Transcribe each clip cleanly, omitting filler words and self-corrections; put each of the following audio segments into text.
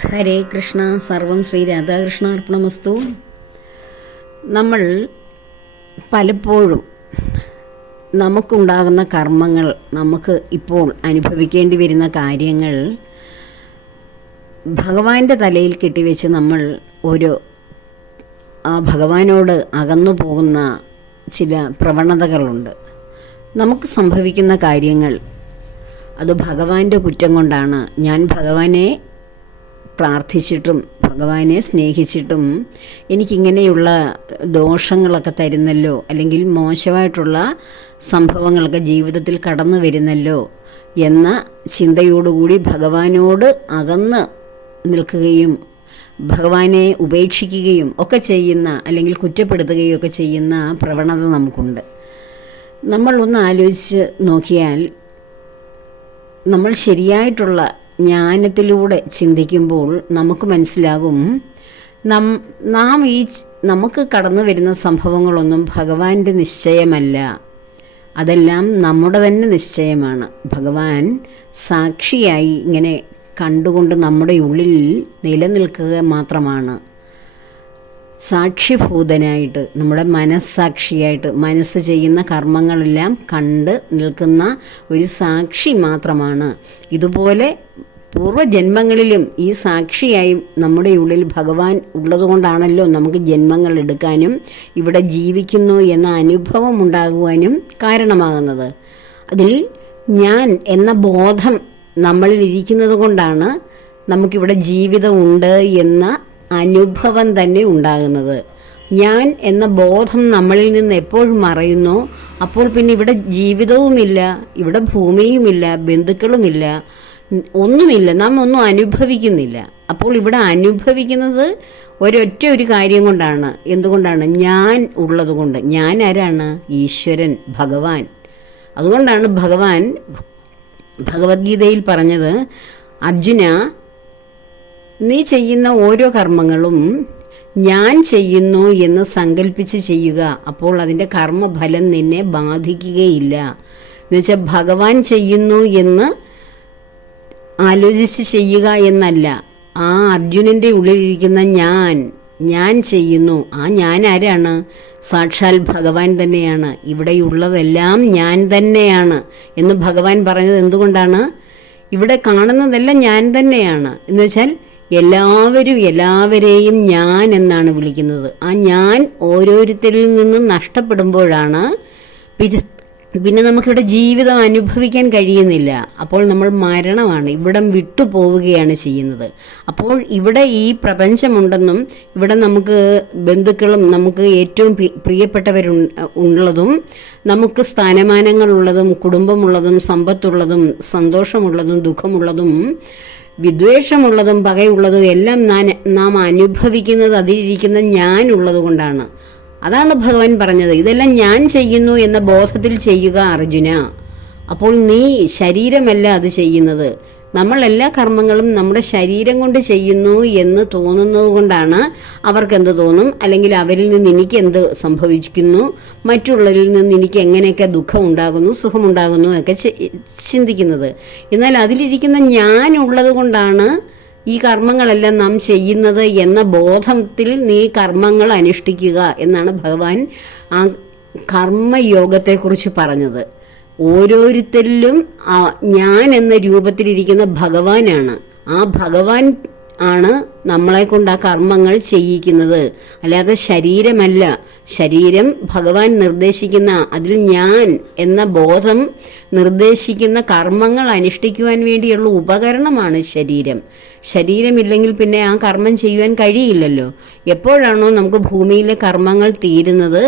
ഹരേ കൃഷ്ണ. സർവം ശ്രീ രാധാകൃഷ്ണാർപ്പണമസ്തു. നമ്മൾ പലപ്പോഴും നമുക്കുണ്ടാകുന്ന കർമ്മങ്ങൾ, നമുക്ക് ഇപ്പോൾ അനുഭവിക്കേണ്ടി വരുന്ന കാര്യങ്ങൾ ഭഗവാന്റെ തലയിൽ കെട്ടിവെച്ച് നമ്മൾ ആ ഭഗവാനോട് അകന്നു പോകുന്ന ചില പ്രവണതകളുണ്ട്. നമുക്ക് സംഭവിക്കുന്ന കാര്യങ്ങൾ അത് ഭഗവാന്റെ കുറ്റം കൊണ്ടാണ്. ഞാൻ ഭഗവാനെ പ്രാർത്ഥിച്ചിട്ടും ഭഗവാനെ സ്നേഹിച്ചിട്ടും എനിക്കിങ്ങനെയുള്ള ദോഷങ്ങളൊക്കെ തരുന്നല്ലോ, അല്ലെങ്കിൽ മോശമായിട്ടുള്ള സംഭവങ്ങളൊക്കെ ജീവിതത്തിൽ കടന്നു വരുന്നല്ലോ എന്ന ചിന്തയോടുകൂടി ഭഗവാനോട് അകന്ന് നിൽക്കുകയും ഭഗവാനെ ഉപേക്ഷിക്കുകയും ഒക്കെ ചെയ്യുന്ന, അല്ലെങ്കിൽ കുറ്റപ്പെടുത്തുകയും ഒക്കെ ചെയ്യുന്ന പ്രവണത നമുക്കുണ്ട്. നമ്മൾ ഒന്ന് ആലോചിച്ച് നോക്കിയാൽ നമ്മൾ ശരിയായിട്ടുള്ള ജ്ഞാനത്തിലൂടെ ചിന്തിക്കുമ്പോൾ നമുക്ക് മനസ്സിലാകും, നമുക്ക് കടന്നു വരുന്ന സംഭവങ്ങളൊന്നും ഭഗവാന്റെ നിശ്ചയമല്ല, അതെല്ലാം നമ്മുടെ തന്നെ നിശ്ചയമാണ്. ഭഗവാൻ സാക്ഷിയായി ഇങ്ങനെ കണ്ടുകൊണ്ട് നമ്മുടെ ഉള്ളിൽ നിലനിൽക്കുക മാത്രമാണ്. സാക്ഷിഭൂതനായിട്ട്, നമ്മുടെ മനസ്സാക്ഷിയായിട്ട്, മനസ്സ് ചെയ്യുന്ന കർമ്മങ്ങളെല്ലാം കണ്ട് നിൽക്കുന്ന ഒരു സാക്ഷി മാത്രമാണ്. ഇതുപോലെ പൂർവ്വജന്മങ്ങളിലും ഈ സാക്ഷിയായി നമ്മുടെ ഉള്ളിൽ ഭഗവാൻ ഉള്ളതുകൊണ്ടാണല്ലോ നമുക്ക് ജന്മങ്ങൾ എടുക്കാനും ഇവിടെ ജീവിക്കുന്നു എന്ന അനുഭവം ഉണ്ടാകുവാനും കാരണമാകുന്നത്. അതിൽ ഞാൻ എന്ന ബോധം നമ്മളിൽ ഇരിക്കുന്നത് കൊണ്ടാണ് നമുക്കിവിടെ ജീവിതമുണ്ട് എന്ന അനുഭവം തന്നെ ഉണ്ടാകുന്നത്. ഞാൻ എന്ന ബോധം നമ്മളിൽ നിന്ന് എപ്പോഴും മറയുന്നോ അപ്പോൾ പിന്നെ ഇവിടെ ജീവിതവുമില്ല, ഇവിടെ ഭൂമിയുമില്ല, ബന്ധുക്കളുമില്ല, ഒന്നുമില്ല, നാം ഒന്നും അനുഭവിക്കുന്നില്ല. അപ്പോൾ ഇവിടെ അനുഭവിക്കുന്നത് ഒരു കാര്യം കൊണ്ടാണ്. എന്തുകൊണ്ടാണ്? ഞാൻ ഉള്ളതുകൊണ്ട്. ഞാൻ ആരാണ്? ഈശ്വരൻ, ഭഗവാൻ. അതുകൊണ്ടാണ് ഭഗവാൻ ഭഗവത്ഗീതയിൽ പറഞ്ഞത്, അർജുന, നീ ചെയ്യുന്ന ഓരോ കർമ്മങ്ങളും ഞാൻ ചെയ്യുന്നു എന്ന് സങ്കല്പിച്ച് ചെയ്യുക. അപ്പോൾ അതിൻ്റെ കർമ്മഫലം നിന്നെ ബാധിക്കുകയില്ല. എന്നുവെച്ചാൽ ഭഗവാൻ ചെയ്യുന്നു എന്ന് ആലോചിച്ച് ചെയ്യുക എന്നല്ല. ആ അർജുനൻ്റെ ഉള്ളിലിരിക്കുന്ന ഞാൻ ചെയ്യുന്നു. ആ ഞാൻ ആരാണ്? സാക്ഷാൽ ഭഗവാൻ തന്നെയാണ്. ഇവിടെയുള്ളതെല്ലാം ഞാൻ തന്നെയാണ് എന്ന് ഭഗവാൻ പറഞ്ഞത് എന്തുകൊണ്ടാണ്? ഇവിടെ കാണുന്നതെല്ലാം ഞാൻ തന്നെയാണ്. എന്ന് വെച്ചാൽ എല്ലാവരെയും ഞാൻ എന്നാണ് വിളിക്കുന്നത്. ആ ഞാൻ ഓരോരുത്തരിൽ നിന്നും നഷ്ടപ്പെടുമ്പോഴാണ് പിന്നെ നമുക്കിവിടെ ജീവിതം അനുഭവിക്കാൻ കഴിയുന്നില്ല. അപ്പോൾ നമ്മൾ മരണമാണ്, ഇവിടം വിട്ടു പോവുകയാണ് ചെയ്യുന്നത്. അപ്പോൾ ഇവിടെ ഈ പ്രപഞ്ചമുണ്ടെന്നും ഇവിടെ നമുക്ക് ബന്ധുക്കളും നമുക്ക് ഏറ്റവും പ്രിയപ്പെട്ടവരുള്ളതും നമുക്ക് സ്ഥാനമാനങ്ങളുള്ളതും കുടുംബമുള്ളതും സമ്പത്തുള്ളതും സന്തോഷമുള്ളതും ദുഃഖമുള്ളതും വിദ്വേഷമുള്ളതും പകയുള്ളതും എല്ലാം നാം അനുഭവിക്കുന്നത് അതിലിരിക്കുന്ന ഞാൻ ഉള്ളത് കൊണ്ടാണ്. അതാണ് ഭഗവാൻ പറഞ്ഞത്, ഇതെല്ലാം ഞാൻ ചെയ്യുന്നു എന്ന ബോധത്തിൽ ചെയ്യുക അർജുന. അപ്പോൾ നീ ശരീരമല്ല അത് ചെയ്യുന്നത്. നമ്മൾ എല്ലാ കർമ്മങ്ങളും നമ്മുടെ ശരീരം കൊണ്ട് ചെയ്യുന്നു എന്ന് തോന്നുന്നത് കൊണ്ടാണ് അവർക്കെന്ത് തോന്നും, അല്ലെങ്കിൽ അവരിൽ നിന്ന് എനിക്ക് എന്ത് സംഭവിക്കുന്നു, മറ്റുള്ളവരിൽ നിന്ന് എനിക്ക് എങ്ങനെയൊക്കെ ദുഃഖം ഉണ്ടാകുന്നു സുഖമുണ്ടാകുന്നു ഒക്കെ ചിന്തിക്കുന്നത്. എന്നാൽ അതിലിരിക്കുന്ന ഞാൻ ഉള്ളത് കൊണ്ടാണ് ഈ കർമ്മങ്ങളെല്ലാം നാം ചെയ്യുന്നത് എന്ന ബോധത്തിൽ നീ കർമ്മങ്ങൾ അനുഷ്ഠിക്കുക എന്നാണ് ഭഗവാൻ ആ കർമ്മയോഗത്തെക്കുറിച്ച് പറഞ്ഞത്. ഓരോരുത്തരിലും ഞാൻ എന്ന രൂപത്തിലിരിക്കുന്ന ഭഗവാനാണ്. ആ ഭഗവാൻ ആണ് നമ്മളെ കൊണ്ട് ആ കർമ്മങ്ങൾ ചെയ്യിക്കുന്നത്, അല്ലാതെ ശരീരമല്ല. ശരീരം ഭഗവാൻ നിർദ്ദേശിക്കുന്ന, അതിൽ ഞാൻ എന്ന ബോധം നിർദ്ദേശിക്കുന്ന കർമ്മങ്ങൾ അനുഷ്ഠിക്കുവാൻ വേണ്ടിയുള്ള ഉപകരണമാണ് ശരീരം. ശരീരമില്ലെങ്കിൽ പിന്നെ ആ കർമ്മം ചെയ്യുവാൻ കഴിയില്ലല്ലോ. എപ്പോഴാണോ നമുക്ക് ഭൂമിയിലെ കർമ്മങ്ങൾ തീരുന്നത്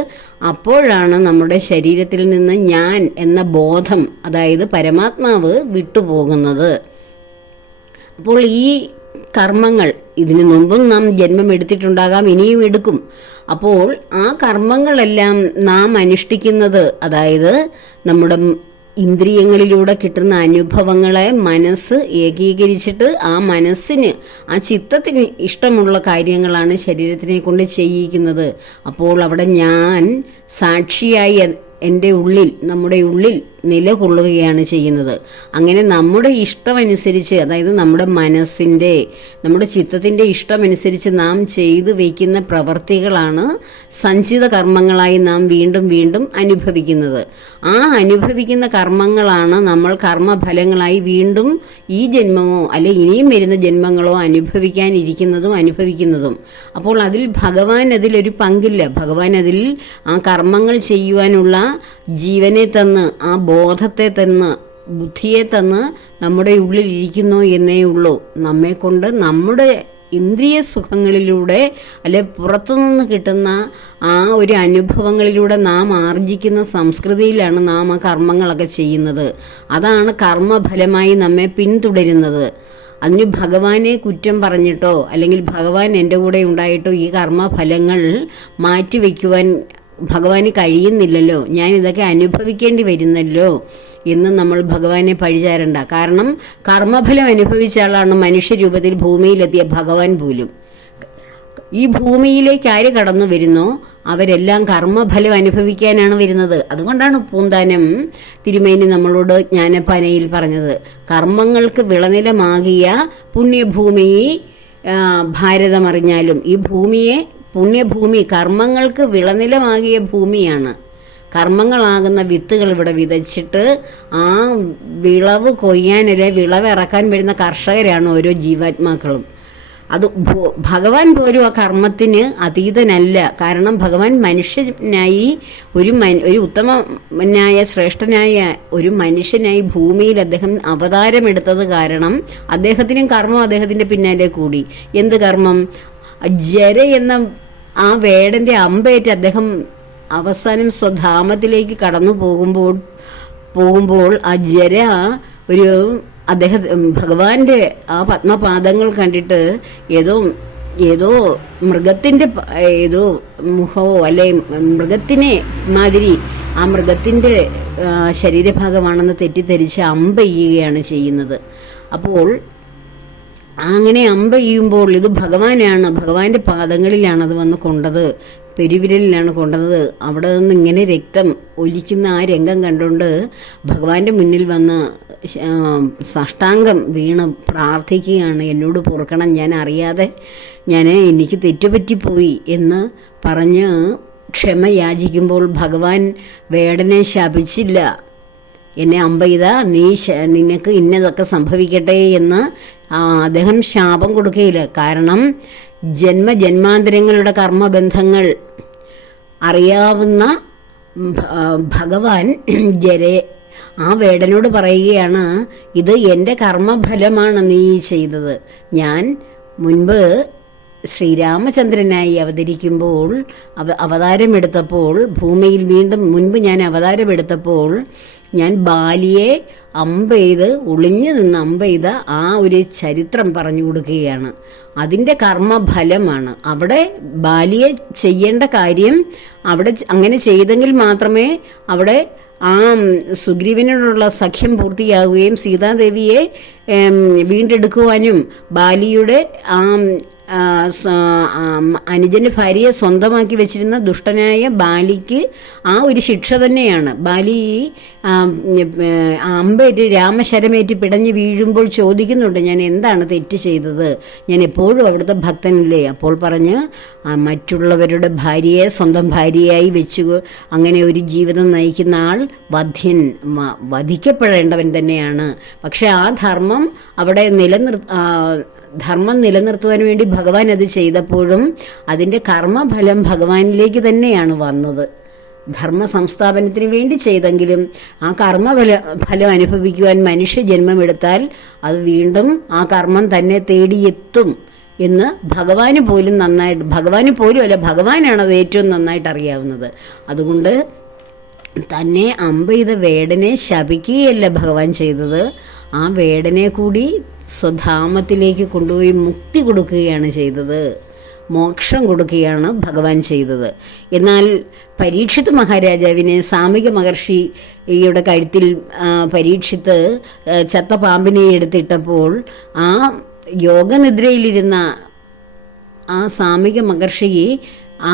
അപ്പോഴാണ് നമ്മുടെ ശരീരത്തിൽ നിന്ന് ഞാൻ എന്ന ബോധം, അതായത് പരമാത്മാവ് വിട്ടുപോകുന്നത്. അപ്പോൾ ഈ കർമ്മങ്ങൾ ഇതിനു മുമ്പും നാം ജന്മം എടുത്തിട്ടുണ്ടാകാം, ഇനിയും എടുക്കും. അപ്പോൾ ആ കർമ്മങ്ങളെല്ലാം നാം അനുഷ്ഠിക്കുന്നത്, അതായത് നമ്മുടെ ഇന്ദ്രിയങ്ങളിലൂടെ കിട്ടുന്ന അനുഭവങ്ങളെ മനസ്സ് ഏകീകരിച്ചിട്ട് ആ മനസ്സിന്, ആ ചിത്തത്തിന് ഇഷ്ടമുള്ള കാര്യങ്ങളാണ് ശരീരത്തിനെ കൊണ്ട് ചെയ്യിക്കുന്നത്. അപ്പോൾ അവിടെ ഞാൻ സാക്ഷിയായി എൻ്റെ ഉള്ളിൽ, നമ്മുടെ ഉള്ളിൽ നിലകൊള്ളുകയാണ് ചെയ്യുന്നത്. അങ്ങനെ നമ്മുടെ ഇഷ്ടമനുസരിച്ച്, അതായത് നമ്മുടെ ചിത്തത്തിൻ്റെ ഇഷ്ടമനുസരിച്ച് നാം ചെയ്തു വയ്ക്കുന്ന പ്രവർത്തികളാണ് സഞ്ചിത കർമ്മങ്ങളായി നാം വീണ്ടും വീണ്ടും അനുഭവിക്കുന്നത്. ആ അനുഭവിക്കുന്ന കർമ്മങ്ങളാണ് നമ്മൾ കർമ്മഫലങ്ങളായി വീണ്ടും ഈ ജന്മമോ അല്ലെ ഇനിയും വരുന്ന ജന്മങ്ങളോ അനുഭവിക്കുന്നതും. അപ്പോൾ അതിലൊരു പങ്കില്ല. ഭഗവാൻ അതിൽ ആ കർമ്മങ്ങൾ ചെയ്യുവാനുള്ള ജീവനെ തന്ന്, ആ ബോധത്തെ തന്ന്, ബുദ്ധിയെ തന്ന് നമ്മുടെ ഉള്ളിൽ ഇരിക്കുന്നു എന്നേ ഉള്ളൂ. നമ്മെക്കൊണ്ട് നമ്മുടെ ഇന്ദ്രിയ സുഖങ്ങളിലൂടെ അല്ലെ പുറത്തുനിന്ന് കിട്ടുന്ന ആ ഒരു അനുഭവങ്ങളിലൂടെ നാം ആർജിക്കുന്ന സംസ്കൃതിയിലാണ് നാം ആ കർമ്മങ്ങളൊക്കെ ചെയ്യുന്നത്. അതാണ് കർമ്മഫലമായി നമ്മെ പിന്തുടരുന്നത്. അതിന് ഭഗവാനെ കുറ്റം പറഞ്ഞിട്ടോ അല്ലെങ്കിൽ ഭഗവാൻ എൻ്റെ കൂടെ ഉണ്ടായിട്ടോ ഈ കർമ്മഫലങ്ങൾ മാറ്റിവെക്കുവാൻ ഭഗവാന് കഴിയുന്നില്ലല്ലോ, ഞാൻ ഇതൊക്കെ അനുഭവിക്കേണ്ടി വരുന്നല്ലോ എന്ന് നമ്മൾ ഭഗവാനെ പഴിചാരണ്ട. കാരണം കർമ്മഫലം അനുഭവിച്ച ആളാണ് മനുഷ്യരൂപത്തിൽ ഭൂമിയിലെത്തിയ ഭഗവാൻ പോലും. ഈ ഭൂമിയിലേക്ക് ആര് കടന്നു വരുന്നോ അവരെല്ലാം കർമ്മഫലം അനുഭവിക്കാനാണ് വരുന്നത്. അതുകൊണ്ടാണ് പൂന്താനം തിരുമേനി നമ്മളോട് ജ്ഞാനപ്പാനയിൽ പറഞ്ഞത്, കർമ്മങ്ങൾക്ക് വിളനിലമാകിയ പുണ്യഭൂമി ഭാരതമറിഞ്ഞാലും. ഈ ഭൂമിയെ പുണ്യഭൂമി, കർമ്മങ്ങൾക്ക് വിളനിലമാകിയ ഭൂമിയാണ്. കർമ്മങ്ങളാകുന്ന വിത്തുകൾ ഇവിടെ വിതച്ചിട്ട് ആ വിളവ് കൊയ്യാനല്ലേ, വിളവിറക്കാൻ വരുന്ന കർഷകരാണ് ഓരോ ജീവാത്മാക്കളും. അത് ഭഗവാൻ പോലും ആ കർമ്മത്തിന് അതീതനല്ല. കാരണം ഭഗവാൻ മനുഷ്യനായി ഒരു ഉത്തമനായ ശ്രേഷ്ഠനായ ഒരു മനുഷ്യനായി ഭൂമിയിൽ അദ്ദേഹം അവതാരമെടുത്തത് കാരണം അദ്ദേഹത്തിനും കർമ്മം അദ്ദേഹത്തിൻ്റെ പിന്നാലെ കൂടി. എന്ത് കർമ്മം? ജര എന്ന ആ വേടൻ്റെ അമ്പേറ്റ് അദ്ദേഹം അവസാനം സ്വധാമത്തിലേക്ക് കടന്നു പോകുമ്പോൾ ആ ജര ഭഗവാന്റെ ആ പത്മപാദങ്ങൾ കണ്ടിട്ട് ഏതോ മൃഗത്തിൻ്റെ ഏതോ മുഖമോ അല്ലെ മൃഗത്തിനെ മാതിരി ആ മൃഗത്തിൻ്റെ ശരീരഭാഗമാണെന്ന് തെറ്റിദ്ധരിച്ച് അമ്പെയ്യുകയാണ് ചെയ്യുന്നത്. അപ്പോൾ അങ്ങനെ അമ്പെയ്യുമ്പോൾ ഇത് ഭഗവാനാണ്, ഭഗവാന്റെ പാദങ്ങളിലാണ് അത് വന്ന് കൊണ്ടത്, പെരുവിരലിലാണ് കൊണ്ടത്. അവിടെ നിന്ന് ഇങ്ങനെ രക്തം ഒലിക്കുന്ന ആ രംഗം കണ്ടുകൊണ്ട് ഭഗവാന്റെ മുന്നിൽ വന്ന് സാഷ്ടാംഗം വീണ് പ്രാർത്ഥിക്കുകയാണ്, എന്നോട് പൊറുക്കണം, എനിക്ക് തെറ്റുപറ്റിപ്പോയി എന്ന് പറഞ്ഞ് ക്ഷമ യാചിക്കുമ്പോൾ ഭഗവാൻ വേടനെ ശപിച്ചില്ല. എന്നെ അമ്പെയ്ത നിനക്ക് ഇന്നതൊക്കെ സംഭവിക്കട്ടെ എന്ന് അദ്ദേഹം ശാപം കൊടുക്കുകയില്ല. കാരണം ജന്മാന്തരങ്ങളുടെ കർമ്മബന്ധങ്ങൾ അറിയാവുന്ന ഭഗവാൻ ആ വേടനോട് പറയുകയാണ്, ഇത് എൻ്റെ കർമ്മഫലമാണ് നീ ചെയ്തത്. ഞാൻ മുൻപ് ശ്രീരാമചന്ദ്രനായി അവതാരമെടുത്തപ്പോൾ ഭൂമിയിൽ മുൻപ് ഞാൻ അവതാരമെടുത്തപ്പോൾ ഞാൻ ബാലിയെ ഒളിഞ്ഞു നിന്ന് അമ്പെയ്ത ആ ഒരു ചരിത്രം പറഞ്ഞു കൊടുക്കുകയാണ്. അതിൻ്റെ കർമ്മഫലമാണ്. അവിടെ ബാലിയെ ചെയ്യേണ്ട കാര്യം അവിടെ അങ്ങനെ ചെയ്തെങ്കിൽ മാത്രമേ അവിടെ ആ സുഗ്രീവനോടുള്ള സഖ്യം പൂർത്തിയാകുകയും സീതാദേവിയെ വീണ്ടെടുക്കുവാനും ബാലിയുടെ അനുജന്റെ ഭാര്യയെ സ്വന്തമാക്കി വെച്ചിരുന്ന ദുഷ്ടനായ ബാലിക്ക് ആ ഒരു ശിക്ഷ തന്നെയാണ്. ബാലി അമ്പേറ്റ് രാമശരമേറ്റ് പിടഞ്ഞ് വീഴുമ്പോൾ ചോദിക്കുന്നുണ്ട്, ഞാൻ എന്താണ് തെറ്റ് ചെയ്തത്, ഞാൻ എപ്പോഴും അവിടുത്തെ ഭക്തനില്ലേ? അപ്പോൾ പറഞ്ഞ് മറ്റുള്ളവരുടെ ഭാര്യയെ സ്വന്തം ഭാര്യയായി വെച്ചു അങ്ങനെ ഒരു ജീവിതം നയിക്കുന്ന ആൾ വധിക്കപ്പെടേണ്ടവൻ തന്നെയാണ്. പക്ഷെ ആ ധർമ്മം അവിടെ ധർമ്മം നിലനിർത്തുവാൻ വേണ്ടി ഭഗവാൻ അത് ചെയ്തപ്പോഴും അതിൻ്റെ കർമ്മഫലം ഭഗവാനിലേക്ക് തന്നെയാണ് വന്നത്. ധർമ്മ സംസ്ഥാപനത്തിന് വേണ്ടി ചെയ്തെങ്കിലും ആ ഫലം അനുഭവിക്കുവാൻ മനുഷ്യ ജന്മമെടുത്താൽ അത് വീണ്ടും ആ കർമ്മം തന്നെ തേടിയെത്തും എന്ന് ഭഗവാന് പോലും ഭഗവാനാണ് അത് ഏറ്റവും നന്നായിട്ട് അറിയാവുന്നത്. അതുകൊണ്ട് തന്നെ അമ്പെയ്ത വേടനെ ശപിക്കുകയല്ല ഭഗവാൻ ചെയ്തത്, ആ വേടനെ കൂടി സ്വധാമത്തിലേക്ക് കൊണ്ടുപോയി മുക്തി കൊടുക്കുകയാണ് ചെയ്തത്, മോക്ഷം കൊടുക്കുകയാണ് ഭഗവാൻ ചെയ്തത്. എന്നാൽ പരീക്ഷിത്ത് മഹാരാജാവിനെ സാമിക മഹർഷിയുടെ കഴുത്തിൽ പരീക്ഷിത്ത് ചത്ത പാമ്പിനെ എടുത്തിട്ടപ്പോൾ ആ യോഗനിദ്രയിലിരുന്ന ആ സാമിക മഹർഷി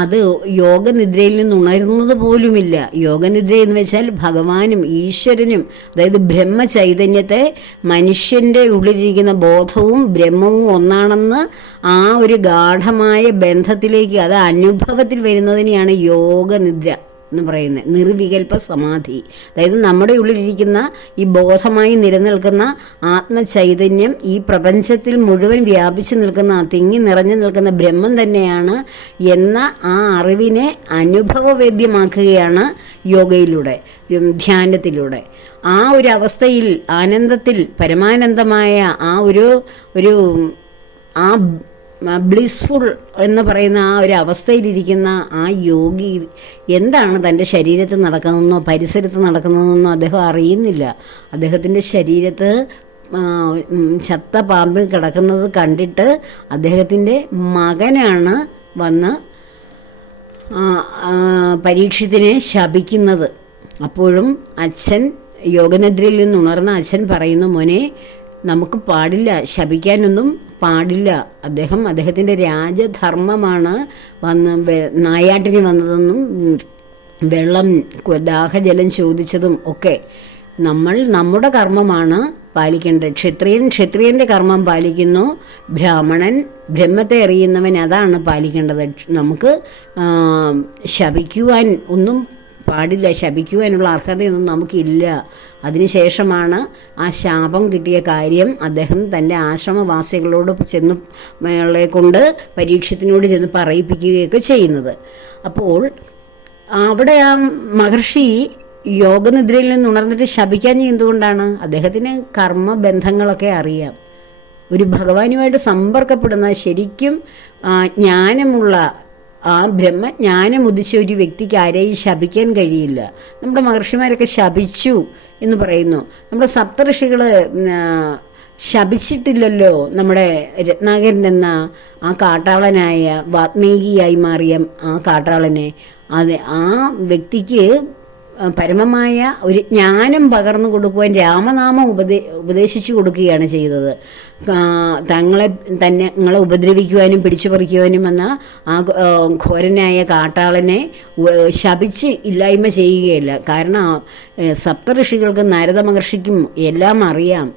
അത് യോഗനിദ്രയിൽ നിന്ന് ഉണരുന്നത് പോലുമില്ല. യോഗനിദ്ര എന്ന് വെച്ചാൽ ഭഗവാനും ഈശ്വരനും, അതായത് ബ്രഹ്മചൈതന്യത്തെ, മനുഷ്യന്റെ ഉള്ളിലിരിക്കുന്ന ബോധവും ബ്രഹ്മവും ഒന്നാണെന്ന് ആ ഒരു ഗാഠമായ ബന്ധത്തിലേക്ക്, അത് അനുഭവത്തിൽ വരുന്നതിനെയാണ് യോഗനിദ്ര എന്ന് പറയുന്നത്. നിർവികൽപ്പ സമാധി, അതായത് നമ്മുടെ ഉള്ളിലിരിക്കുന്ന ഈ ബോധമായി നിലനിൽക്കുന്ന ആത്മചൈതന്യം ഈ പ്രപഞ്ചത്തിൽ മുഴുവൻ വ്യാപിച്ചു നിൽക്കുന്ന, തിങ്ങി നിറഞ്ഞു നിൽക്കുന്ന ബ്രഹ്മം തന്നെയാണ് എന്ന ആ അറിവിനെ അനുഭവവേദ്യമാക്കുകയാണ് യോഗയിലൂടെ, ധ്യാനത്തിലൂടെ. ആ ഒരു അവസ്ഥയിൽ, ആനന്ദത്തിൽ, പരമാനന്ദമായ ആ ഒരു ആ ബ്ലിസ്ഫുൾ എന്ന് പറയുന്ന ആ ഒരു അവസ്ഥയിലിരിക്കുന്ന ആ യോഗി എന്താണ് തൻ്റെ ശരീരത്തിൽ നടക്കുന്നതെന്നോ പരിസരത്ത് നടക്കുന്നതെന്നോ അദ്ദേഹം അറിയുന്നില്ല. അദ്ദേഹത്തിൻ്റെ ശരീരത്ത് ചത്ത പാമ്പിൽ കിടക്കുന്നത് കണ്ടിട്ട് അദ്ദേഹത്തിൻ്റെ മകനാണ് വന്ന് പരീക്ഷത്തിനെ ശപിക്കുന്നത്. അപ്പോഴും അച്ഛൻ, യോഗനിദ്രയിൽ നിന്ന് ഉണർന്ന അച്ഛൻ പറയുന്നു, മോനെ നമുക്ക് പാടില്ല, ശപിക്കാനൊന്നും പാടില്ല. അദ്ദേഹത്തിൻ്റെ രാജധർമ്മമാണ് നായാട്ടിന് വന്നതെന്നും വെള്ളം, ദാഹജലം ചോദിച്ചതും ഒക്കെ. നമ്മൾ നമ്മുടെ കർമ്മമാണ് പാലിക്കേണ്ടത്. ക്ഷത്രിയൻ്റെ കർമ്മം പാലിക്കുന്നു, ബ്രാഹ്മണൻ, ബ്രഹ്മത്തെ അറിയുന്നവൻ അതാണ് പാലിക്കേണ്ടത്. നമുക്ക് ശപിക്കുവാൻ ഒന്നും പാടില്ല, ശപിക്കുവാനുള്ള അർഹതയൊന്നും നമുക്കില്ല. അതിനുശേഷമാണ് ആ ശാപം കിട്ടിയ കാര്യം അദ്ദേഹം തൻ്റെ ആശ്രമവാസികളോട് കൊണ്ട് പരീക്ഷത്തിനോട് ചെന്ന് പറയിപ്പിക്കുകയൊക്കെ ചെയ്യുന്നത്. അപ്പോൾ അവിടെ ആ മഹർഷി യോഗനിദ്രയിൽ നിന്ന് ഉണർന്നിട്ട് ശപിക്കാൻ എന്തുകൊണ്ടാണ്? അദ്ദേഹത്തിന് കർമ്മബന്ധങ്ങളൊക്കെ അറിയാം. ഒരു ഭഗവാനുമായിട്ട് സമ്പർക്കപ്പെടുന്ന, ശരിക്കും ജ്ഞാനമുള്ള, ആ ബ്രഹ്മജ്ഞാനം ഉദിച്ച ഒരു വ്യക്തിക്ക് ആരെയും ശപിക്കാൻ കഴിയില്ല. നമ്മുടെ മഹർഷിമാരൊക്കെ ശപിച്ചു എന്ന് പറയുന്നു. നമ്മുടെ സപ്തഋഷികൾ ശപിച്ചിട്ടില്ലല്ലോ. നമ്മുടെ രത്നാകരൻ എന്ന ആ കാട്ടാളനായ, വാത്മീകിയായി മാറിയ ആ കാട്ടാളനെ, ആ വ്യക്തിക്ക് പരമമായ ഒരു ജ്ഞാനം പകർന്നു കൊടുക്കുവാൻ രാമനാമം ഉപദേശിച്ചു കൊടുക്കുകയാണ് ചെയ്തത്. നിങ്ങളെ ഉപദ്രവിക്കുവാനും പിടിച്ചു പറിക്കുവാനും എന്ന ആ ഘോരനായ കാട്ടാളനെ ശപിച്ച് ഇല്ലായ്മ ചെയ്യുകയല്ല. കാരണം സപ്തഋഷികൾക്ക്, നാരദ മഹർഷിക്കും എല്ലാം അറിയാം,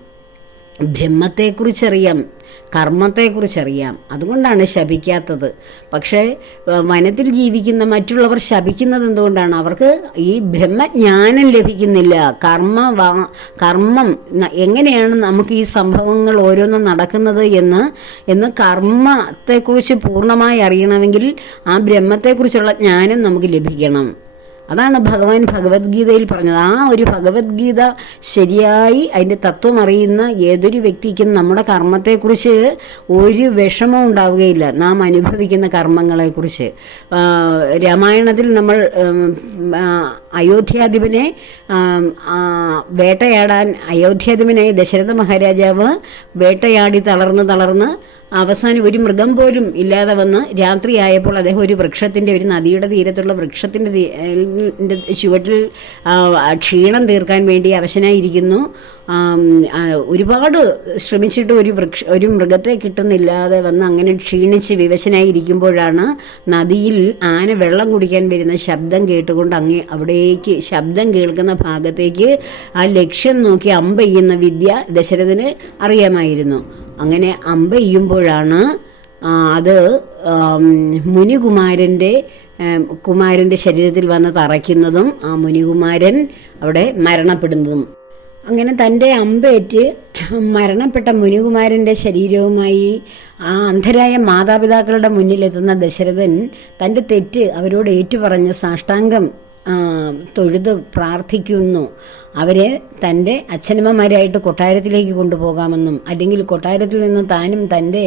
ബ്രഹ്മത്തെക്കുറിച്ചറിയാം, കർമ്മത്തെക്കുറിച്ചറിയാം. അതുകൊണ്ടാണ് ശപിക്കാത്തത്. പക്ഷേ വനത്തിൽ ജീവിക്കുന്ന മറ്റുള്ളവർ ശപിക്കുന്നത് എന്തുകൊണ്ടാണ്? അവർക്ക് ഈ ബ്രഹ്മജ്ഞാനം ലഭിക്കുന്നില്ല. കർമ്മം എങ്ങനെയാണ് നമുക്ക് ഈ സംഭവങ്ങൾ ഓരോന്നും നടക്കുന്നത് എന്ന് കർമ്മത്തെക്കുറിച്ച് പൂർണ്ണമായി അറിയണമെങ്കിൽ ആ ബ്രഹ്മത്തെക്കുറിച്ചുള്ള ജ്ഞാനം നമുക്ക് ലഭിക്കണം. അതാണ് ഭഗവാൻ ഭഗവത്ഗീതയിൽ പറഞ്ഞത്. ആ ഒരു ഭഗവത്ഗീത ശരിയായി അതിൻ്റെ തത്വം അറിയുന്ന ഏതൊരു വ്യക്തിക്കും നമ്മുടെ കർമ്മത്തെക്കുറിച്ച് ഒരു വിഷമവും ഉണ്ടാവുകയില്ല. നാം അനുഭവിക്കുന്ന കർമ്മങ്ങളെക്കുറിച്ച് രാമായണത്തിൽ നമ്മൾ അയോധ്യാധിപനെ വേട്ടയാടാൻ, അയോധ്യാധിപനായ ദശരഥ മഹാരാജാവ് വേട്ടയാടി തളർന്ന് അവസാനം ഒരു മൃഗം പോലും ഇല്ലാതെ വന്ന് രാത്രിയായപ്പോൾ അദ്ദേഹം ഒരു വൃക്ഷത്തിൻ്റെ, ഒരു നദിയുടെ തീരത്തുള്ള വൃക്ഷത്തിൻ്റെ ചുവട്ടിൽ ക്ഷീണം തീർക്കാൻ വേണ്ടി അവശനായിരിക്കുന്നു. ഒരുപാട് ശ്രമിച്ചിട്ട് ഒരു മൃഗത്തെ കിട്ടുന്നില്ലാതെ വന്ന് അങ്ങനെ ക്ഷീണിച്ച് വിവശനായിരിക്കുമ്പോഴാണ് നദിയിൽ ആന വെള്ളം കുടിക്കാൻ വരുന്ന ശബ്ദം കേട്ടുകൊണ്ട് അവിടേക്ക്, ശബ്ദം കേൾക്കുന്ന ഭാഗത്തേക്ക് ആ ലക്ഷ്യം നോക്കി അമ്പെയ്യുന്ന വിദ്യ ദശരഥന് അറിയാമായിരുന്നു. അങ്ങനെ അമ്പെയ്യുമ്പോഴാണ് അത് കുമാരൻ്റെ ശരീരത്തിൽ വന്ന് തറയ്ക്കുന്നതും ആ മുനികുമാരൻ അവിടെ മരണപ്പെടുന്നതും. അങ്ങനെ തൻ്റെ അമ്പേറ്റ് മരണപ്പെട്ട മുനികുമാരൻ്റെ ശരീരവുമായി ആ അന്ധരായ മാതാപിതാക്കളുടെ മുന്നിലെത്തുന്ന ദശരഥൻ തൻ്റെ തെറ്റ് അവരോട് ഏറ്റുപറഞ്ഞ് സാഷ്ടാംഗം തൊഴുത് പ്രാർത്ഥിക്കുന്നു. അവരെ തൻ്റെ അച്ഛനമ്മമാരായിട്ട് കൊട്ടാരത്തിലേക്ക് കൊണ്ടുപോകാമെന്നും, അല്ലെങ്കിൽ കൊട്ടാരത്തിൽ നിന്ന് താനും തൻ്റെ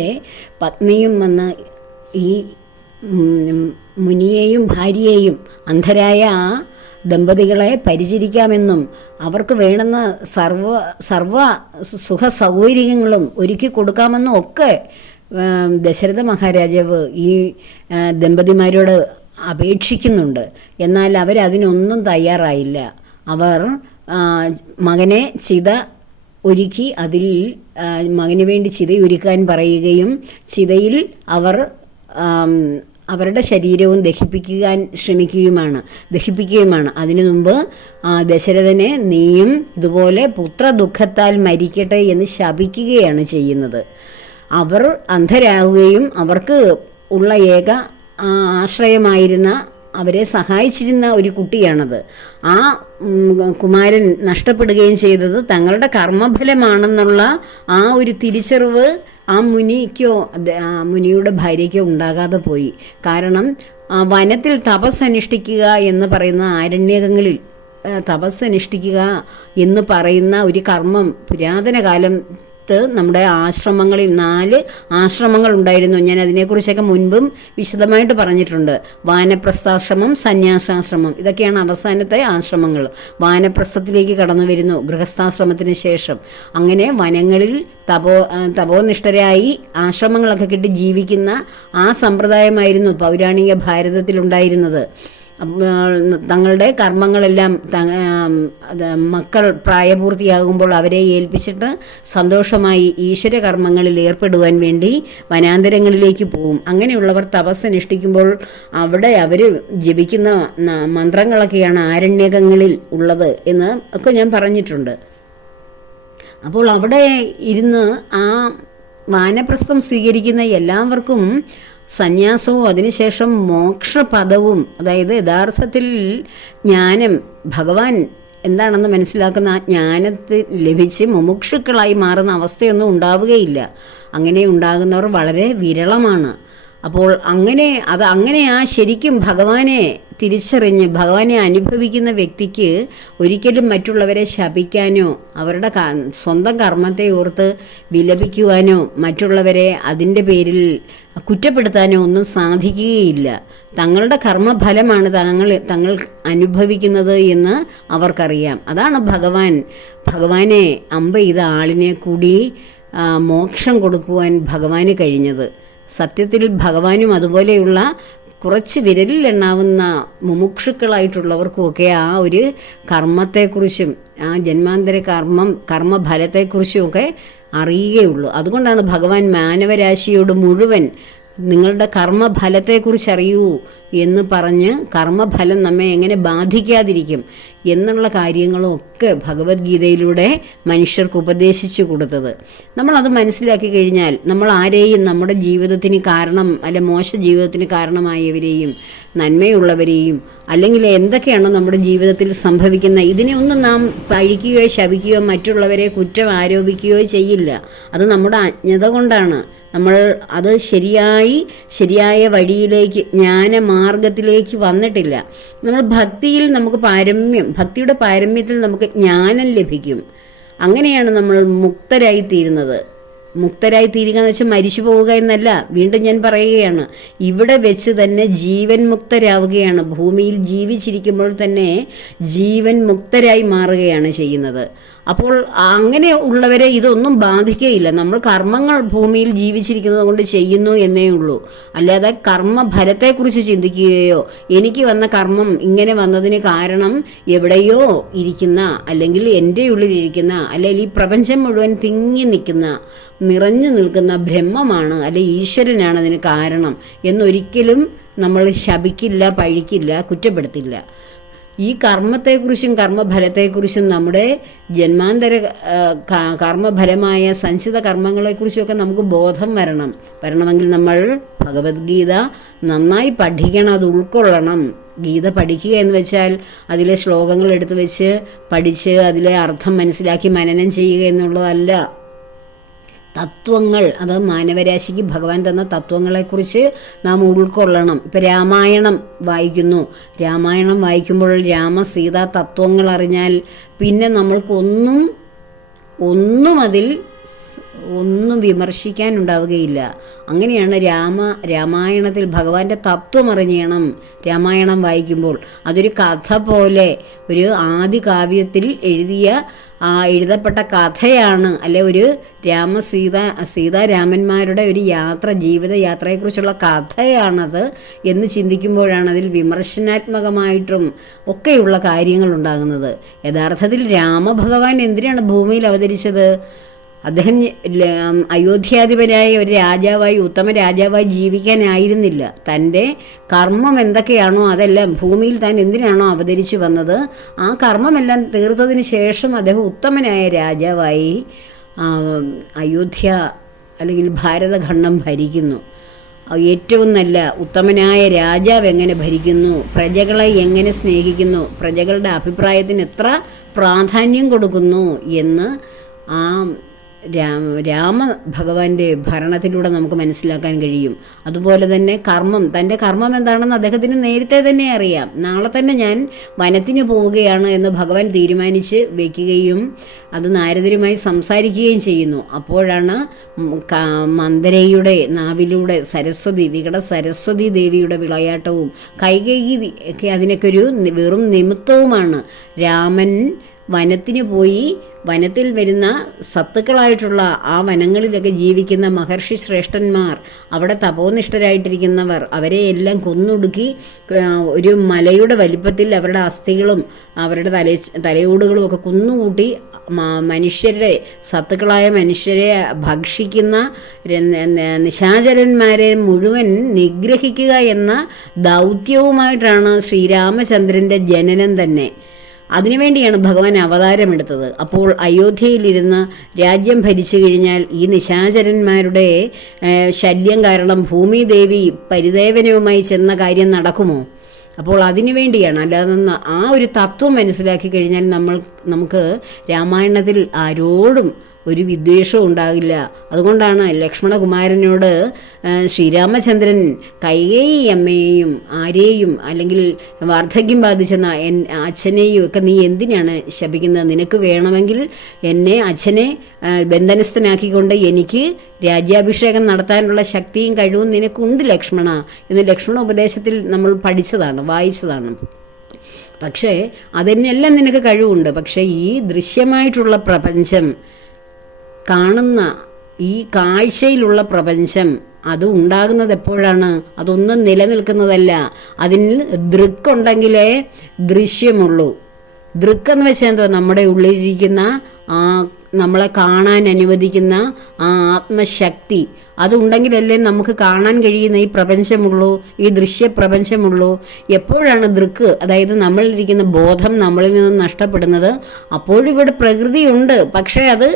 പത്നിയും വന്ന് ഈ മുനിയെയും ഭാര്യയെയും, അന്ധരായ ആ ദമ്പതികളെ പരിചരിക്കാമെന്നും അവർക്ക് വേണ്ടുന്ന സർവ സുഖ സൗകര്യങ്ങളും ഒരുക്കി കൊടുക്കാമെന്നും ഒക്കെ ദശരഥ മഹാരാജാവ് ഈ ദമ്പതിമാരോട് അപേക്ഷിക്കുന്നുണ്ട്. എന്നാൽ അവരതിനൊന്നും തയ്യാറായില്ല. അവർ മകനെ ചിത ഒരുക്കി, അതിൽ മകന് വേണ്ടി ചിതയൊരുക്കാൻ പറയുകയും ചിതയിൽ അവർ അവരുടെ ശരീരവും ദഹിപ്പിക്കുകയുമാണ്. അതിനു മുമ്പ് ദശരഥനെ നീയും ഇതുപോലെ പുത്രദുഃഖത്താൽ മരിക്കട്ടെ എന്ന് ശപിക്കുകയാണ് ചെയ്യുന്നത്. അവർ അന്ധരാകുകയും അവർക്ക് ഉള്ള ഏക ആശ്രയമായിരുന്ന, അവരെ സഹായിച്ചിരുന്ന ഒരു കുട്ടിയാണത്. ആ കുമാരൻ നഷ്ടപ്പെടുകയും ചെയ്തത് തങ്ങളുടെ കർമ്മഫലമാണെന്നുള്ള ആ ഒരു തിരിച്ചറിവ് ആ മുനിയുടെ ഭാര്യയ്ക്കോ ഉണ്ടാകാതെ പോയി. കാരണം വനത്തിൽ തപസ്സനുഷ്ഠിക്കുക എന്ന് പറയുന്ന, ആരണ്യകങ്ങളിൽ തപസ്സനുഷ്ഠിക്കുക എന്ന് പറയുന്ന ഒരു കർമ്മം പുരാതന കാലത്ത് നമ്മുടെ ആശ്രമങ്ങളിൽ 4 ആശ്രമങ്ങൾ ഉണ്ടായിരുന്നു. ഞാൻ അതിനെക്കുറിച്ചൊക്കെ മുൻപും വിശദമായിട്ട് പറഞ്ഞിട്ടുണ്ട്. വാനപ്രസ്ഥാശ്രമം, സന്യാസാശ്രമം, ഇതൊക്കെയാണ് അവസാനത്തെ ആശ്രമങ്ങൾ. വാനപ്രസ്ഥത്തിലേക്ക് കടന്നു വരുന്നു ഗൃഹസ്ഥാശ്രമത്തിന് ശേഷം. അങ്ങനെ വനങ്ങളിൽ തപോനിഷ്ഠരായി ആശ്രമങ്ങളൊക്കെ കിട്ടി ജീവിക്കുന്ന ആ സമ്പ്രദായമായിരുന്നു പൗരാണിക ഭാരതത്തിലുണ്ടായിരുന്നത്. തങ്ങളുടെ കർമ്മങ്ങളെല്ലാം മക്കൾ പ്രായപൂർത്തിയാകുമ്പോൾ അവരെ ഏൽപ്പിച്ചിട്ട് സന്തോഷമായി ഈശ്വര കർമ്മങ്ങളിൽ ഏർപ്പെടുവാൻ വേണ്ടി വനാന്തരങ്ങളിലേക്ക് പോവും. അങ്ങനെയുള്ളവർ തപസ്സനുഷ്ഠിക്കുമ്പോൾ അവിടെ അവർ ജപിക്കുന്ന മന്ത്രങ്ങളൊക്കെയാണ് ആരണ്യകങ്ങളിൽ ഉള്ളത് എന്ന് ഒക്കെ ഞാൻ പറഞ്ഞിട്ടുണ്ട്. അപ്പോൾ അവിടെ ഇരുന്ന് ആ വാനപ്രസ്ഥം സ്വീകരിക്കുന്ന എല്ലാവർക്കും സന്യാസവും അതിനുശേഷം മോക്ഷപദവും, അതായത് യഥാർത്ഥത്തിൽ ജ്ഞാനം, ഭഗവാൻ എന്താണെന്ന് മനസ്സിലാക്കുന്ന ആ ജ്ഞാനത്തിൽ ലഭിച്ച് മുമുക്ഷുക്കളായി മാറുന്ന അവസ്ഥയൊന്നും ഉണ്ടാവുകയില്ല. അങ്ങനെ ഉണ്ടാകുന്നവർ വളരെ വിരളമാണ്. അപ്പോൾ അങ്ങനെ ആ ശരിക്കും ഭഗവാനെ തിരിച്ചറിഞ്ഞ് ഭഗവാനെ അനുഭവിക്കുന്ന വ്യക്തിക്ക് ഒരിക്കലും മറ്റുള്ളവരെ ശപിക്കാനോ അവരുടെ സ്വന്തം കർമ്മത്തെ ഓർത്ത് വിലപിക്കുവാനോ മറ്റുള്ളവരെ അതിൻ്റെ പേരിൽ കുറ്റപ്പെടുത്താനോ ഒന്നും സാധിക്കുകയില്ല. തങ്ങളുടെ കർമ്മഫലമാണ് തങ്ങൾ അനുഭവിക്കുന്നത് എന്ന് അവർക്കറിയാം. അതാണ് ഭഗവാനെ ചെയ്ത ആളിനെ കൂടി മോക്ഷം കൊടുക്കുവാൻ ഭഗവാന് കഴിഞ്ഞത്. സത്യത്തിൽ ഭഗവാനും അതുപോലെയുള്ള കുറച്ച് വിരലിൽ എണ്ണാവുന്ന മുമുക്ഷുക്കളായിട്ടുള്ളവർക്കുമൊക്കെ ആ ഒരു കർമ്മത്തെക്കുറിച്ചും ആ ജന്മാന്തര കർമ്മഫലത്തെക്കുറിച്ചുമൊക്കെ അറിയുകയുള്ളൂ. അതുകൊണ്ടാണ് ഭഗവാൻ മാനവരാശിയോട് മുഴുവൻ നിങ്ങളുടെ കർമ്മഫലത്തെക്കുറിച്ച് അറിയൂ എന്ന് പറഞ്ഞ് കർമ്മഫലം നമ്മെ എങ്ങനെ ബാധിക്കാതിരിക്കും എന്നുള്ള കാര്യങ്ങളും ഒക്കെ ഭഗവത്ഗീതയിലൂടെ മനുഷ്യർക്ക് ഉപദേശിച്ചു കൊടുത്തത്. നമ്മളത് മനസ്സിലാക്കി കഴിഞ്ഞാൽ നമ്മൾ ആരെയും നമ്മുടെ ജീവിതത്തിന് കാരണം മോശ ജീവിതത്തിന് കാരണമായവരെയും നന്മയുള്ളവരെയും അല്ലെങ്കിൽ എന്തൊക്കെയാണോ നമ്മുടെ ജീവിതത്തിൽ സംഭവിക്കുന്ന ഇതിനെ ഒന്നും നാം പഴിക്കുകയോ ശപിക്കുകയോ മറ്റുള്ളവരെ കുറ്റം ആരോപിക്കുകയോ ചെയ്യില്ല. അത് നമ്മുടെ അജ്ഞത കൊണ്ടാണ്. നമ്മൾ അത് ശരിയായ വഴിയിലേക്ക് ജ്ഞാനമാർഗത്തിലേക്ക് വന്നിട്ടില്ല. നമ്മൾ ഭക്തിയുടെ പാരമ്യത്തിൽ നമുക്ക് ജ്ഞാനം ലഭിക്കും. അങ്ങനെയാണ് നമ്മൾ മുക്തരായി തീരുക എന്ന് വെച്ചാൽ മരിച്ചു പോവുക എന്നല്ല. വീണ്ടും ഞാൻ പറയുകയാണ്, ഇവിടെ വെച്ച് തന്നെ ജീവൻ മുക്തരാവുകയാണ്. ഭൂമിയിൽ ജീവിച്ചിരിക്കുമ്പോൾ തന്നെ ജീവൻ മുക്തരായി മാറുകയാണ് ചെയ്യുന്നത്. അപ്പോൾ അങ്ങനെ ഉള്ളവരെ ഇതൊന്നും ബാധിക്കുകയില്ല. നമ്മൾ കർമ്മങ്ങൾ ഭൂമിയിൽ ജീവിച്ചിരിക്കുന്നത് കൊണ്ട് ചെയ്യുന്നു എന്നേ ഉള്ളൂ. അല്ലാതെ കർമ്മഫലത്തെക്കുറിച്ച് ചിന്തിക്കുകയോ എനിക്ക് വന്ന കർമ്മം ഇങ്ങനെ വന്നതിന് കാരണം എവിടെയോ ഇരിക്കുന്ന അല്ലെങ്കിൽ എൻ്റെ ഉള്ളിലിരിക്കുന്ന അല്ലെങ്കിൽ ഈ പ്രപഞ്ചം മുഴുവൻ നിറഞ്ഞു നിൽക്കുന്ന ബ്രഹ്മമാണ് അല്ലെ ഈശ്വരനാണ് അതിന് കാരണം എന്നൊരിക്കലും നമ്മൾ ശപിക്കില്ല, പഴിക്കില്ല, കുറ്റപ്പെടുത്തില്ല. ഈ കർമ്മത്തെക്കുറിച്ചും കർമ്മഫലത്തെക്കുറിച്ചും നമ്മുടെ ജന്മാന്തര കർമ്മഫലമായ സഞ്ചിത കർമ്മങ്ങളെക്കുറിച്ചുമൊക്കെ നമുക്ക് ബോധം വരണമെങ്കിൽ നമ്മൾ ഭഗവത്ഗീത നന്നായി പഠിക്കണം, അത് ഉൾക്കൊള്ളണം. ഗീത പഠിക്കുക എന്ന് വെച്ചാൽ അതിലെ ശ്ലോകങ്ങൾ എടുത്തു വെച്ച് പഠിച്ച് അതിലെ അർത്ഥം മനസ്സിലാക്കി മനനം ചെയ്യുക എന്നുള്ളതല്ല. തത്വങ്ങൾ, അത് മാനവരാശിക്ക് ഭഗവാൻ തന്ന തത്വങ്ങളെക്കുറിച്ച് നാം ഉൾക്കൊള്ളണം. ഇപ്പം രാമായണം വായിക്കുമ്പോൾ രാമസീതാ തത്വങ്ങൾ അറിഞ്ഞാൽ പിന്നെ നമ്മൾക്കൊന്നും അതിൽ വിമർശിക്കാനുണ്ടാവുകയില്ല. അങ്ങനെയാണ് രാമായണത്തിൽ ഭഗവാന്റെ തത്വം അറിയണം. രാമായണം വായിക്കുമ്പോൾ അതൊരു കഥ പോലെ, ഒരു ആദി കാവ്യത്തിൽ എഴുതപ്പെട്ട കഥയാണ്, അല്ലെ ഒരു സീതാരാമന്മാരുടെ ഒരു ജീവിതയാത്രയെക്കുറിച്ചുള്ള കഥയാണത് എന്ന് ചിന്തിക്കുമ്പോഴാണ് അതിൽ വിമർശനാത്മകമായിട്ടും ഒക്കെയുള്ള കാര്യങ്ങൾ ഉണ്ടാകുന്നത്. യഥാർത്ഥത്തിൽ രാമഭഗവാൻ എന്തിനാണ് ഭൂമിയിൽ അവതരിച്ചത്? അദ്ദേഹം അയോധ്യാധിപനായ ഒരു രാജാവായി, ഉത്തമ രാജാവായി ജീവിക്കാനായിരുന്നില്ല. തൻ്റെ കർമ്മം എന്തൊക്കെയാണോ അതെല്ലാം, ഭൂമിയിൽ താൻ എന്തിനാണോ അവതരിച്ചു വന്നത് ആ കർമ്മമെല്ലാം തീർത്തതിന് ശേഷം അദ്ദേഹം ഉത്തമനായ രാജാവായി അയോധ്യ അല്ലെങ്കിൽ ഭാരതഖണ്ഡം ഭരിക്കുന്നു. ഏറ്റവും നല്ല ഉത്തമനായ രാജാവ് എങ്ങനെ ഭരിക്കുന്നു, പ്രജകളെ എങ്ങനെ സ്നേഹിക്കുന്നു, പ്രജകളുടെ അഭിപ്രായത്തിന് എത്ര പ്രാധാന്യം കൊടുക്കുന്നു എന്ന് ആ രാമ ഭഗവാന്റെ ഭരണത്തിലൂടെ നമുക്ക് മനസ്സിലാക്കാൻ കഴിയും. അതുപോലെ തന്നെ തൻ്റെ കർമ്മം എന്താണെന്ന് അദ്ദേഹത്തിന് നേരത്തെ തന്നെ അറിയാം. നാളെ തന്നെ ഞാൻ വനത്തിന് പോവുകയാണ് എന്ന് ഭഗവാൻ തീരുമാനിച്ച് വയ്ക്കുകയും അത് നാരദരുമായി സംസാരിക്കുകയും ചെയ്യുന്നു. അപ്പോഴാണ് മന്ദരയുടെ നാവിലൂടെ വികട സരസ്വതി ദേവിയുടെ വിളയാട്ടവും കൈകേയി ഒക്കെ അതിനൊക്കെ ഒരു വെറും നിമിത്തവുമാണ്. രാമൻ വനത്തിന് പോയി വനത്തിൽ വരുന്ന സത്തുക്കളായിട്ടുള്ള ആ വനങ്ങളിലൊക്കെ ജീവിക്കുന്ന മഹർഷി ശ്രേഷ്ഠന്മാർ, അവിടെ തപോനിഷ്ഠരായിട്ടിരിക്കുന്നവർ, അവരെ എല്ലാം കൊന്നൊടുക്കി ഒരു മലയുടെ വലിപ്പത്തിൽ അവരുടെ അസ്ഥികളും അവരുടെ തലയോടുകളും ഒക്കെ കുന്നുകൂട്ടി മനുഷ്യരുടെ സത്തുക്കളായ മനുഷ്യരെ ഭക്ഷിക്കുന്ന നിശാചരന്മാരെ മുഴുവൻ നിഗ്രഹിക്കുക എന്ന ദൗത്യവുമായിട്ടാണ് ശ്രീരാമചന്ദ്രൻ്റെ ജനനം തന്നെ. അതിനുവേണ്ടിയാണ് ഭഗവാൻ അവതാരമെടുത്തത്. അപ്പോൾ അയോധ്യയിലിരുന്ന് രാജ്യം ഭരിച്ചു കഴിഞ്ഞാൽ ഈ നിശാചരന്മാരുടെ ശല്യം കാരണം ഭൂമിദേവി പരിദേവനവുമായി ചെന്ന കാര്യം നടക്കുമോ? അപ്പോൾ അതിനു വേണ്ടിയാണ്. അല്ലാതെ ആ ഒരു തത്വം മനസ്സിലാക്കി കഴിഞ്ഞാൽ നമുക്ക് രാമായണത്തിൽ ആരോടും ഒരു വിദ്വേഷവും ഉണ്ടാകില്ല. അതുകൊണ്ടാണ് ലക്ഷ്മണകുമാരനോട് ശ്രീരാമചന്ദ്രൻ കൈകേയി അമ്മയെയും ആരെയും അല്ലെങ്കിൽ വാർദ്ധക്യം ബാധിച്ചെന്ന അച്ഛനെയും ഒക്കെ നീ എന്തിനാണ് ശപിക്കുന്നത്? നിനക്ക് വേണമെങ്കിൽ അച്ഛനെ ബന്ധനസ്ഥനാക്കിക്കൊണ്ട് എനിക്ക് രാജ്യാഭിഷേകം നടത്താനുള്ള ശക്തിയും കഴിവും നിനക്കുണ്ട് ലക്ഷ്മണ എന്ന് ലക്ഷ്മണ ഉപദേശത്തിൽ നമ്മൾ വായിച്ചതാണ്. പക്ഷേ അതിനെല്ലാം നിനക്ക് കഴിവുണ്ട്. പക്ഷേ ഈ ദൃശ്യമായിട്ടുള്ള പ്രപഞ്ചം കാണുന്ന ഈ കാഴ്ചയിലുള്ള പ്രപഞ്ചം അത് ഉണ്ടാകുന്നത് എപ്പോഴാണ്? അതൊന്നും നിലനിൽക്കുന്നതല്ല. അതിന് ദൃക്കുണ്ടെങ്കിലേ ദൃശ്യമുള്ളൂ. ദൃക്കെന്ന് വെച്ചാൽ എന്തോ നമ്മുടെ ഉള്ളിലിരിക്കുന്ന നമ്മളെ കാണാൻ അനുവദിക്കുന്ന ആ ആത്മശക്തി അതുണ്ടെങ്കിലല്ലേ നമുക്ക് കാണാൻ കഴിയുന്ന ഈ പ്രപഞ്ചമുള്ളൂ, ഈ ദൃശ്യപ്രപഞ്ചമുള്ളൂ. എപ്പോഴാണ് ദൃക്ക്, അതായത് നമ്മളിരിക്കുന്ന ബോധം നമ്മളിൽ നിന്ന് നഷ്ടപ്പെടുന്നത്? അപ്പോഴിവിടെ പ്രകൃതിയുണ്ട്, പക്ഷേ അത്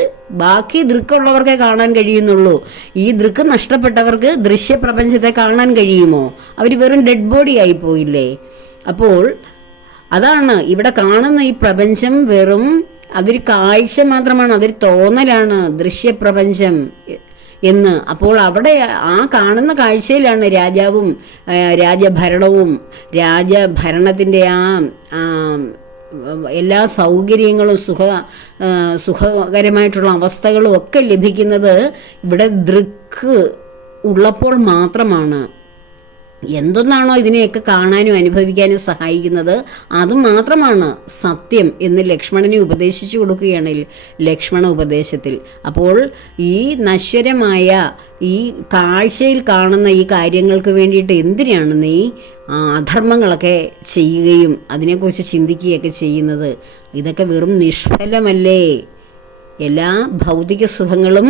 ബാക്കി ദൃക്കുള്ളവർക്കേ കാണാൻ കഴിയുന്നുള്ളൂ. ഈ ദൃക്ക് നഷ്ടപ്പെട്ടവർക്ക് ദൃശ്യപ്രപഞ്ചത്തെ കാണാൻ കഴിയുമോ? അവർ വെറും ഡെഡ് ബോഡി ആയി പോയില്ലേ? അപ്പോൾ അതാണ് ഇവിടെ കാണുന്ന ഈ പ്രപഞ്ചം വെറും അതൊരു കാഴ്ച മാത്രമാണ്, അതൊരു തോന്നലാണ് ദൃശ്യപ്രപഞ്ചം എന്ന്. അപ്പോൾ അവിടെ ആ കാണുന്ന കാഴ്ചയിലാണ് രാജാവും രാജഭരണവും രാജഭരണത്തിൻ്റെ എല്ലാ സൗകര്യങ്ങളും സുഖകരമായിട്ടുള്ള അവസ്ഥകളും ഒക്കെ ലഭിക്കുന്നത് ഇവിടെ ദൃക്ക് ഉള്ളപ്പോൾ മാത്രമാണ്. എന്തൊന്നാണോ ഇതിനെയൊക്കെ കാണാനും അനുഭവിക്കാനും സഹായിക്കുന്നത് അത് മാത്രമാണ് സത്യം എന്ന് ലക്ഷ്മണനെ ഉപദേശിച്ചു കൊടുക്കുകയാണ് ലക്ഷ്മണ ഉപദേശത്തിൽ. അപ്പോൾ ഈ നശ്വരമായ ഈ കാഴ്ചയിൽ കാണുന്ന ഈ കാര്യങ്ങൾക്ക് വേണ്ടിയിട്ട് എന്തിനാണ് നീ അധർമ്മങ്ങളൊക്കെ ചെയ്യുകയും അതിനെക്കുറിച്ച് ചിന്തിക്കുകയൊക്കെ ചെയ്യുന്നത്? ഇതൊക്കെ വെറും നിഷ്ഫലമല്ലേ? എല്ലാ ഭൗതിക സുഖങ്ങളും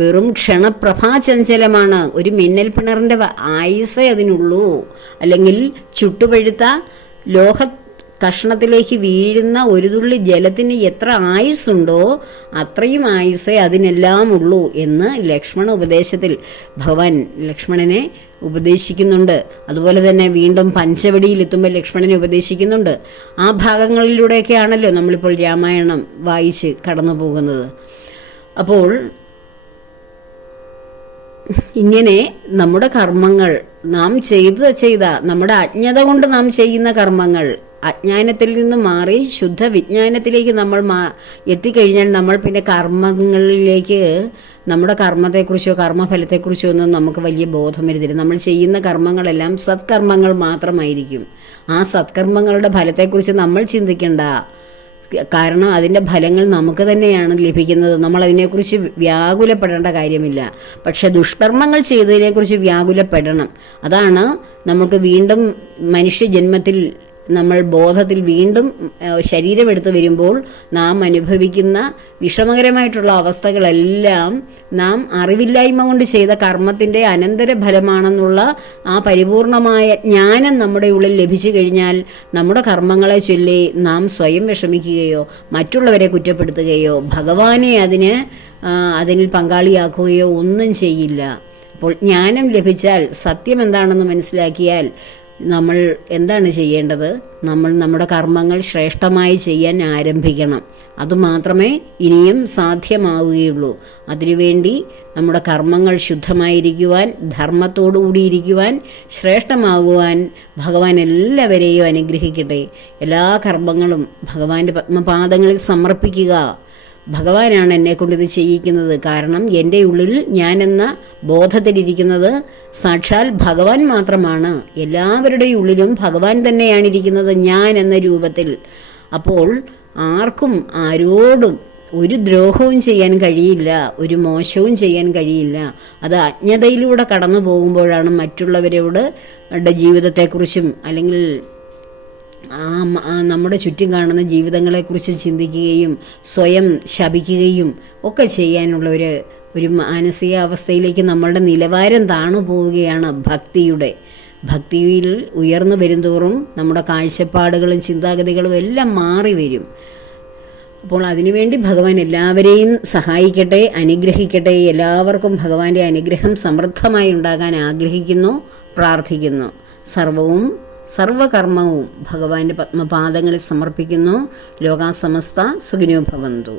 വെറും ക്ഷണപ്രഭാചഞ്ചലമാണ്. ഒരു മിന്നൽ പിണറിൻ്റെ ആയുസേ അതിനുള്ളൂ. അല്ലെങ്കിൽ ചുട്ടുപഴുത്ത ലോഹ കഷ്ണത്തിലേക്ക് വീഴുന്ന ഒരു തുള്ളി ജലത്തിന് എത്ര ആയുസ്സുണ്ടോ അത്രയും ആയുസ്സേ അതിനെല്ലാം ഉള്ളൂ എന്ന് ലക്ഷ്മണ ഉപദേശത്തിൽ ഭഗവാൻ ലക്ഷ്മണനെ ഉപദേശിക്കുന്നുണ്ട്. അതുപോലെ തന്നെ വീണ്ടും പഞ്ചവടിയിലെത്തുമ്പോൾ ലക്ഷ്മണനെ ഉപദേശിക്കുന്നുണ്ട്. ആ ഭാഗങ്ങളിലൂടെയൊക്കെയാണല്ലോ നമ്മളിപ്പോൾ രാമായണം വായിച്ച് കടന്നു പോകുന്നത്. അപ്പോൾ ഇങ്ങനെ നമ്മുടെ കർമ്മങ്ങൾ നാം ചെയ്ത നമ്മുടെ അജ്ഞത കൊണ്ട് നാം ചെയ്യുന്ന കർമ്മങ്ങൾ, അജ്ഞാനത്തിൽ നിന്ന് മാറി ശുദ്ധ വിജ്ഞാനത്തിലേക്ക് നമ്മൾ എത്തിക്കഴിഞ്ഞാൽ നമ്മൾ പിന്നെ കർമ്മങ്ങളിലേക്ക് നമ്മുടെ കർമ്മത്തെക്കുറിച്ചോ കർമ്മഫലത്തെക്കുറിച്ചോ ഒന്നും നമുക്ക് വലിയ ബോധം വരുന്നില്ല. നമ്മൾ ചെയ്യുന്ന കർമ്മങ്ങളെല്ലാം സത്കർമ്മങ്ങൾ മാത്രമായിരിക്കും. ആ സത്കർമ്മങ്ങളുടെ ഫലത്തെക്കുറിച്ച് നമ്മൾ ചിന്തിക്കേണ്ട. കാരണം അതിൻ്റെ ഫലങ്ങൾ നമുക്ക് തന്നെയാണ് ലഭിക്കുന്നത്. നമ്മൾ അതിനെക്കുറിച്ച് വ്യാകുലപ്പെടേണ്ട കാര്യമില്ല. പക്ഷെ ദുഷ്കർമ്മങ്ങൾ ചെയ്തതിനെക്കുറിച്ച് വ്യാകുലപ്പെടണം. അതാണ് നമുക്ക് വീണ്ടും മനുഷ്യജന്മത്തിൽ നമ്മൾ ബോധത്തിൽ വീണ്ടും ശരീരമെടുത്ത് വരുമ്പോൾ നാം അനുഭവിക്കുന്ന വിഷമകരമായിട്ടുള്ള അവസ്ഥകളെല്ലാം നാം അറിവില്ലായ്മ കൊണ്ട് ചെയ്ത കർമ്മത്തിൻ്റെ അനന്തരഫലമാണെന്നുള്ള ആ പരിപൂർണമായ ജ്ഞാനം നമ്മുടെ ഉള്ളിൽ ലഭിച്ചു കഴിഞ്ഞാൽ നമ്മുടെ കർമ്മങ്ങളെ ചൊല്ലി നാം സ്വയം വിഷമിക്കുകയോ മറ്റുള്ളവരെ കുറ്റപ്പെടുത്തുകയോ ഭഗവാനെ അതിൽ പങ്കാളിയാക്കുകയോ ഒന്നും ചെയ്യില്ല. അപ്പോൾ ജ്ഞാനം ലഭിച്ചാൽ, സത്യം എന്താണെന്ന് മനസ്സിലാക്കിയാൽ നമ്മൾ എന്താണ് ചെയ്യേണ്ടത്? നമ്മൾ നമ്മുടെ കർമ്മങ്ങൾ ശ്രേഷ്ഠമായി ചെയ്യാൻ ആരംഭിക്കണം. അതുമാത്രമേ ഇനിയും സാധ്യമാവുകയുള്ളൂ. അതിനുവേണ്ടി നമ്മുടെ കർമ്മങ്ങൾ ശുദ്ധമായിരിക്കുവാൻ, ധർമ്മത്തോടുകൂടിയിരിക്കുവാൻ, ശ്രേഷ്ഠമാകുവാൻ ഭഗവാൻ എല്ലാവരെയും അനുഗ്രഹിക്കട്ടെ. എല്ലാ കർമ്മങ്ങളും ഭഗവാന്റെ പത്മപാദങ്ങളിൽ സമർപ്പിക്കുക. ഭഗവാനാണ് എന്നെക്കൊണ്ടിത് ചെയ്യിക്കുന്നത്. കാരണം എൻ്റെ ഉള്ളിൽ ഞാനെന്ന ബോധത്തിലിരിക്കുന്നത് സാക്ഷാൽ ഭഗവാൻ മാത്രമാണ്. എല്ലാവരുടെയും ഉള്ളിലും ഭഗവാൻ തന്നെയാണ് ഇരിക്കുന്നത്, ഞാൻ എന്ന രൂപത്തിൽ. അപ്പോൾ ആർക്കും ആരോടും ഒരു ദ്രോഹവും ചെയ്യാൻ കഴിയില്ല, ഒരു മോശവും ചെയ്യാൻ കഴിയില്ല. അത് അജ്ഞതയിലൂടെ കടന്നു പോകുമ്പോഴാണ് മറ്റുള്ളവരോട് ജീവിതത്തെക്കുറിച്ചും അല്ലെങ്കിൽ നമ്മുടെ ചുറ്റും കാണുന്ന ജീവിതങ്ങളെക്കുറിച്ച് ചിന്തിക്കുകയും സ്വയം ശപിക്കുകയും ഒക്കെ ചെയ്യാനുള്ള ഒരു മാനസികാവസ്ഥയിലേക്ക് നമ്മളുടെ നിലവാരം താണു പോവുകയാണ്. ഭക്തിയിൽ ഉയർന്നു വരുംതോറും നമ്മുടെ കാഴ്ചപ്പാടുകളും ചിന്താഗതികളും എല്ലാം മാറി വരും. അപ്പോൾ അതിനുവേണ്ടി ഭഗവാൻ എല്ലാവരെയും സഹായിക്കട്ടെ, അനുഗ്രഹിക്കട്ടെ. എല്ലാവർക്കും ഭഗവാന്റെ അനുഗ്രഹം സമൃദ്ധമായി ഉണ്ടാകാൻ ആഗ്രഹിക്കുന്നു, പ്രാർത്ഥിക്കുന്നു. സർവകർമ്മവും ഭഗവാന്റെ പത്മപാദങ്ങളിൽ സമർപ്പിക്കുന്നു. ലോകാ സമസ്ത സുഖിനോ ഭവന്തു.